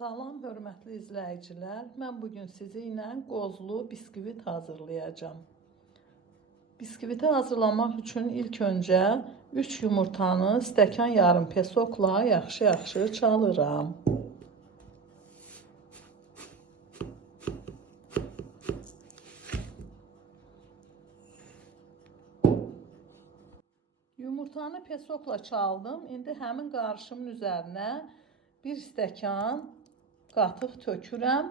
Salam, hörmətli izləyicilər. Mən bugün sizinlə qozlu biskvit hazırlayacağım. Biskviti hazırlamaq üçün ilk öncə 3 yumurtanı stəkan yarım pesokla yaxşı-yaxşı çalıram. Yumurtanı pesokla çaldım. İndi həmin qarışımın üzərinə 1 stəkan qatıq tökürəm.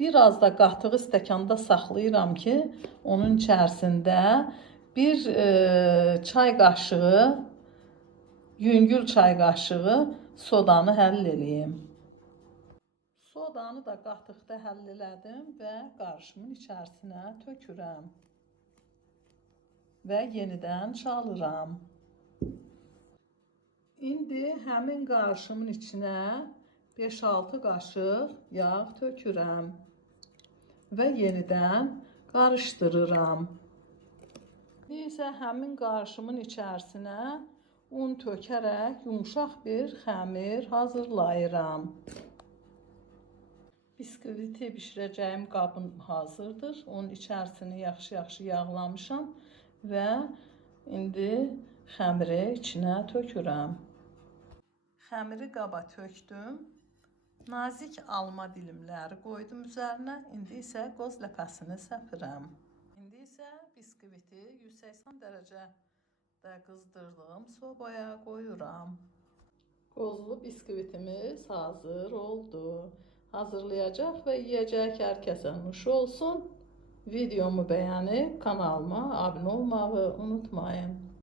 Biraz da qatığı stəkanda saxlayıram ki, onun içərisində bir çay qaşığı, yüngül çay qaşığı sodanı həll eləyim. Sodanı da qatıqda həll elədim və qarışımın içərisinə tökürəm. Və yenidən çalıram. İndi həmin qarışımın içinə 5-6 qaşıq yağ tökürəm və yenidən qarışdırıram. İndi həmin qarışımın içərisinə un tökərək yumuşaq bir xəmir hazırlayıram. Biskviti bişirəcəyim qabım hazırdır. Onun içərisini yaxşı-yaxşı yağlamışam və indi xəmiri içinə tökürəm. Xəmiri qaba tökdüm. Nazik alma dilimləri qoydum üzərinə. İndi isə qoz ləpəsini səpirəm. İndi isə biskviti 180 dərəcədə qızdırdığım sobaya qoyuram. Qozlu biskvitimiz hazır oldu. Hazırlayacaq və yeyəcək hər kəsə nuş olsun. Videomu bəyənib kanalıma abunə olmağı unutmayın.